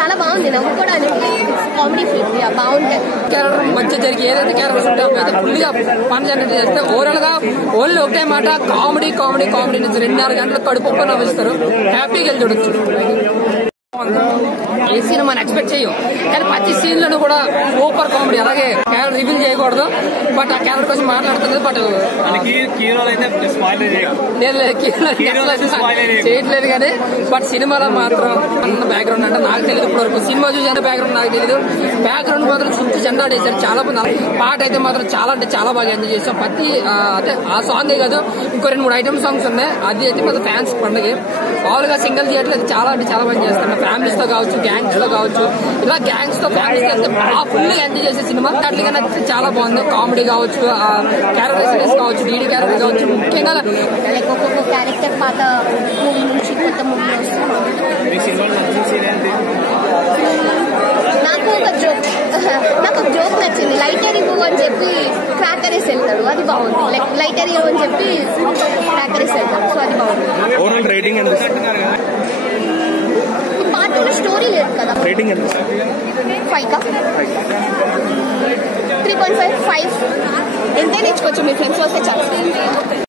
చాలా బాగుంది, నవ్వుకోవడానికి comedy film బాగుంటుంది. క్యారెక్టర్ మంచి జరిగి ఏదైతే క్యారెక్టర్స్ ఉంటాయో ఫుల్గా ఫన్ జనరేట్ చేస్తే ఓవరాల్ గా ఓన్లీ ఒకటే మాట కామెడీ కామెడీ కామెడీ నుంచి 2.5 గంటలు కడుపు నవ్విస్తారు. హ్యాపీగా వెళ్ళి చూడొచ్చు. ఏ సీన్ మనం ఎక్స్పెక్ట్ చేయం కానీ ప్రతి సీన్ లోనూ కూడా సూపర్ కామెడీ. అలాగే క్యారెక్టర్ రివీల్ చేయకూడదు బట్ ఆ క్యారెక్టర్ కోసం మాట్లాడుతుంది. బట్ చేయట్లేదు కానీ బట్ సినిమాలో మాత్రం అన్న బ్యాక్గ్రౌండ్ అంటే నాకు తెలియదు. ఇప్పుడు వరకు సినిమా చూసే బ్యాక్గ్రౌండ్ నాకు తెలియదు. బ్యాక్గ్రౌండ్ మాత్రం చుట్టూ జెండా వేశారు చాలా మంది. పాట అయితే మాత్రం చాలా అంటే చాలా బాగా ఎంజాయ్ చేస్తాం. ప్రతి అంటే ఆ సాంగే కాదు ఇంకో 2-3 ఐటమ్ సాంగ్స్ ఉన్నాయి. అది అయితే మాత్రం ఫ్యాన్స్ పండుగ. మామూలుగా సింగిల్ థియేటర్ అయితే చాలా అంటే చాలా బాగా చేస్తాం. ఫ్యామిలీస్ తో కావచ్చు, గ్యాంగ్స్ తో కావచ్చు, ఇలా గ్యాంగ్స్ తో ఫ్యామిలీస్ అయితే బాగా ఫుల్ ఎంజాయ్ చేసే సినిమా. అట్లుగా చాలా బాగుంది. కామెడీ కావచ్చు, క్యారెక్టర్స్ కావచ్చు, డీడీ క్యారెక్టర్ కావచ్చు, ముఖ్యంగా ఒక్కొక్క క్యారెక్టర్ పాత మూవీ నుంచి కొత్త మూవీ నాకు ఒక జోక్ నచ్చింది. లైటర్ ఇవ్వు అని చెప్పి క్రాకర్ వేసి వెళ్తాడు, అది బాగుంది. లైటర్ ఇవ్వు అని చెప్పి క్రాకర్ వేసి వెళ్తాడు, సో అది బాగుంది. పాటలో స్టోరీ లేదు కదా. 5 3.5 5 ఎంతే నేర్చుకోవచ్చు. మీ ఫ్రెండ్స్ వస్తే చాలా.